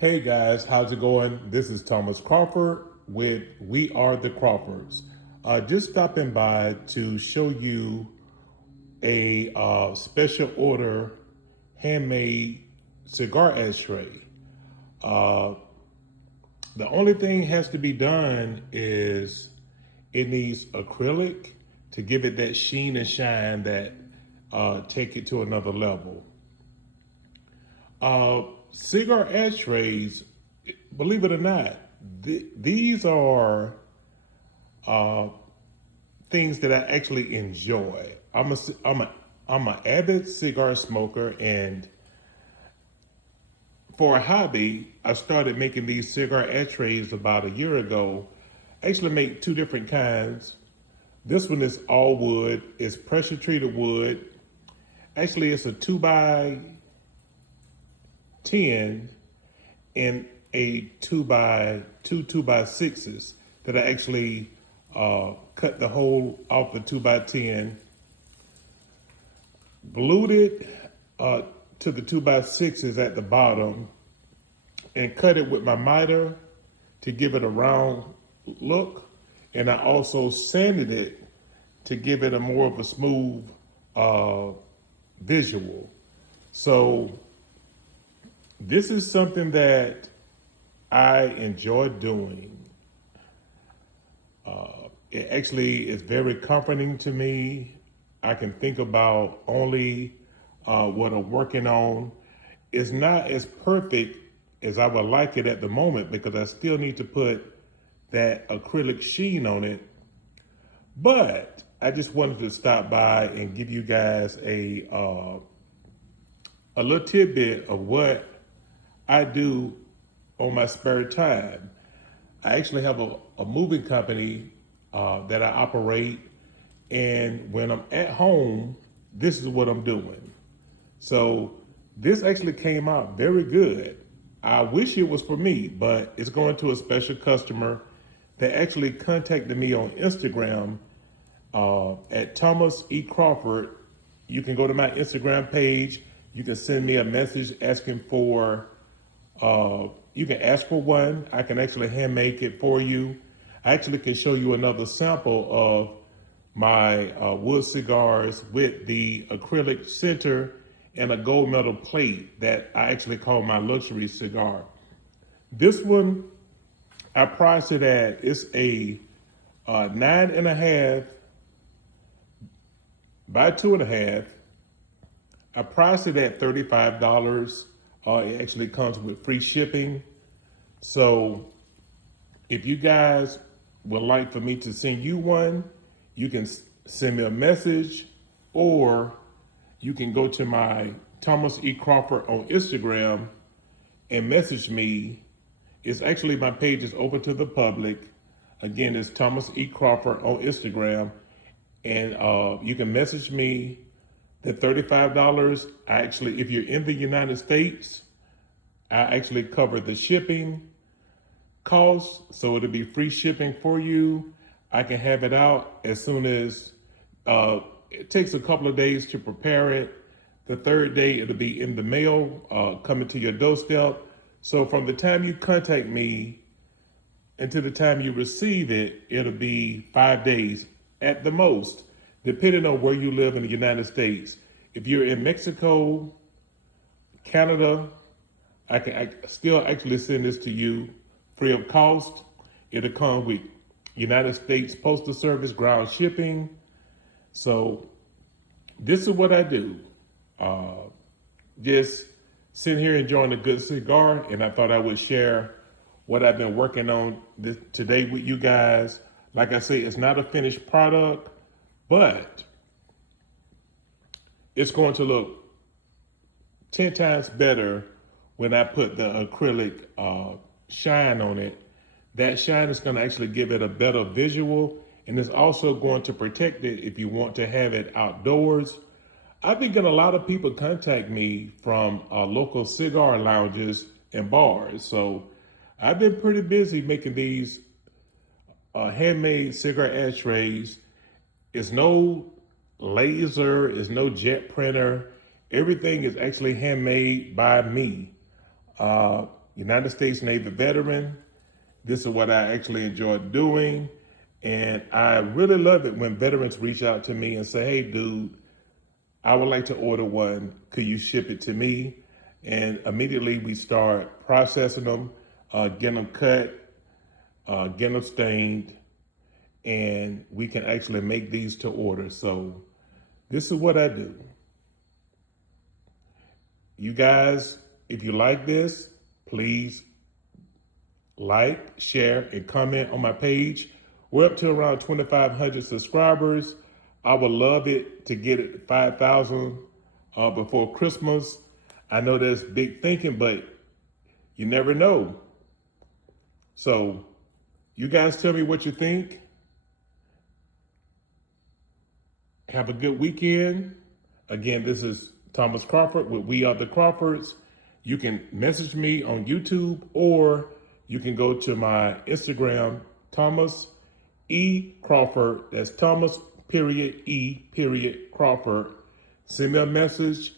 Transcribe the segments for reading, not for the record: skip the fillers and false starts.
Hey guys, how's it going? This is Thomas Crawford with We Are the Crawfords. Just stopping by to show you a special order handmade cigar ashtray. Uh, the only thing has to be done is it needs acrylic to give it that sheen and shine that take it to another level. Uh, Cigar ashtrays, believe it or not, these are uh, things that I actually enjoy. I'm an avid cigar smoker, and for a hobby, I started making these cigar ashtrays about a year ago. I actually make two different kinds. This one is all wood. It's pressure treated wood. Actually, it's a 2x10 and a 2x6s that I actually cut the hole off the 2x10, glued it to the 2x6s at the bottom, and cut it with my miter to give it a round look. And I also sanded it to give it a more of a smooth uh, visual. So this is something that I enjoy doing. It actually is very comforting to me. I can think about only what I'm working on. It's not as perfect as I would like it at the moment because I still need to put that acrylic sheen on it. But I just wanted to stop by and give you guys a little tidbit of what I do on my spare time. I actually have a moving company that I operate, and when I'm at home, this is what I'm doing. So this actually came out very good. I wish it was for me, but it's going to a special customer that actually contacted me on Instagram at Thomas E. Crawford. You can go to my Instagram page. You can send me a message asking for you can ask for one. I can actually hand make it for you. I actually can show you another sample of my wood cigars with the acrylic center and a gold metal plate that I actually call my luxury cigar. This one, I priced it at, it's a 9.5 by 2.5. I priced it at $35. It actually comes with free shipping. So if you guys would like for me to send you one, you can send me a message, or you can go to my Thomas E. Crawford on Instagram and message me. It's actually, my page is open to the public. Again, it's Thomas E. Crawford on Instagram. And you can message me. The $35, I actually, if you're in the United States, I actually cover the shipping costs, so it'll be free shipping for you. I can have it out as soon as it takes a couple of days to prepare it. The third day, it'll be in the mail, coming to your doorstep. So from the time you contact me until the time you receive it, it'll be 5 days at the most, depending on where you live in the United States. If you're in Mexico, Canada, I still actually send this to you free of cost. It'll come with United States Postal Service ground shipping. So this is what I do. Just sitting here enjoying a good cigar, and I thought I would share what I've been working on today with you guys. Like I say, it's not a finished product, but it's going to look 10 times better when I put the acrylic shine on it. That shine is going to actually give it a better visual, and it's also going to protect it if you want to have it outdoors. I've been getting a lot of people contact me from local cigar lounges and bars. So I've been pretty busy making these handmade cigar ashtrays. It's no laser, it's no jet printer. Everything is actually handmade by me. United States Navy veteran. This is what I actually enjoy doing. And I really love it when veterans reach out to me and say, hey, dude, I would like to order one. Could you ship it to me? And immediately we start processing them, getting them cut, getting them stained, and we can actually make these to order. So this is what I do. You guys, if you like this, please like, share, and comment on my page. We're up to around 2,500 subscribers. I would love it to get it 5,000 before Christmas. I know that's big thinking, but you never know. So you guys tell me what you think. Have a good weekend. Again, this is Thomas Crawford with We Are the Crawfords. You can message me on YouTube, or you can go to my Instagram, Thomas E. Crawford. That's Thomas Crawford. Send me a message.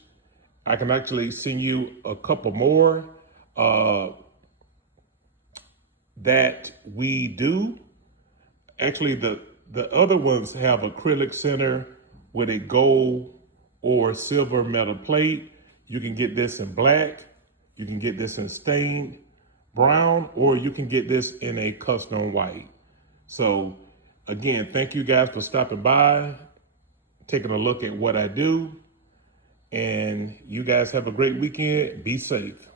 I can actually send you a couple more that we do. Actually, the other ones have acrylic center with a gold or silver metal plate. You can get this in black. You can get this in stained brown, or you can get this in a custom white. So again, thank you guys for stopping by, taking a look at what I do. And you guys have a great weekend. Be safe.